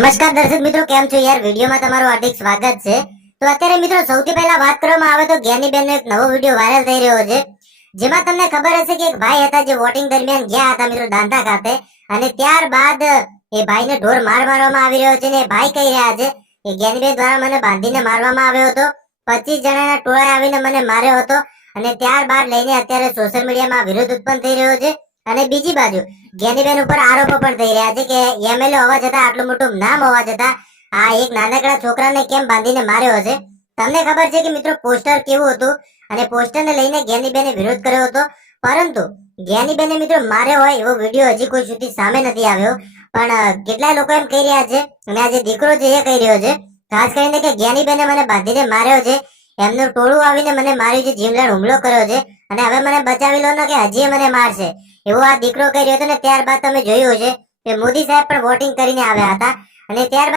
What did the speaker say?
નમસ્કાર દર્શક મિત્રો, કેમ છો યાર? વિડીયોમાં તમારું હાર્દિક સ્વાગત છે. તો અત્યારે મિત્રો સૌથી પહેલા વાત કરવામાં આવે તો જ્ઞાનીબેનનો એક નવો વિડીયો વાયરલ થઈ રહ્યો છે, જેમાં તમને ખબર હશે કે એક ભાઈ હતા જે વોટિંગ દરમિયાન ગયા હતા મિત્રો દાંતા ખાતે, અને ત્યારબાદ એ ભાઈને ઢોર મારવામાં આવી રહ્યો છે ને એ ભાઈ કહી રહ્યા છે કે જ્ઞાનીબેન દ્વારા મને બાંધીને મારવામાં આવ્યો હતો, 25 જણાના ટોળા આવીને મને માર્યો હતો, અને ત્યારબાદ લઈને અત્યારે સોશિયલ મીડિયામાં વિરોધ ઉત્પન્ન થઈ રહ્યો છે. અને બીજી બાજુ જ્ઞાનીબેન ઉપર આરોપો પણ થઈ રહ્યા છે કે એમએલએ હોવા છતાં, આટલું મોટું નામ હોવા છતાં આ એક નાનકડા છોકરાને કેમ બાંધીને માર્યો હશે. તમને ખબર છે કે મિત્રો પોસ્ટર કેવું હતું, અને પોસ્ટરને લઈને જ્ઞાનીબેને વિરોધ કર્યો હતો, પરંતુ જ્ઞાનીબેને મિત્રો માર્યો હોય એવો વિડીયો હજી કોઈ સુધી સામે નથી આવ્યો. પણ કેટલાય લોકો એમ કહી રહ્યા છે, અને આ જે દીકરો છે એ કહી રહ્યો છે ખાસ કરીને કે જ્ઞાનીબેને મને બાંધીને માર્યો છે, એમનું ટોળું આવીને મને માર્યું છે, જીવલેણ હુમલો કર્યો છે, અને હવે મને બચાવી લો ને કે હજી મને મારશે, એવો આ દીકરો કહી રહ્યો હતો. ને ત્યારબાદ તમે જોયું છે કે મોદી સાહેબ પણ વોટિંગ કરીને આવ્યા હતા, અને ત્યારબાદ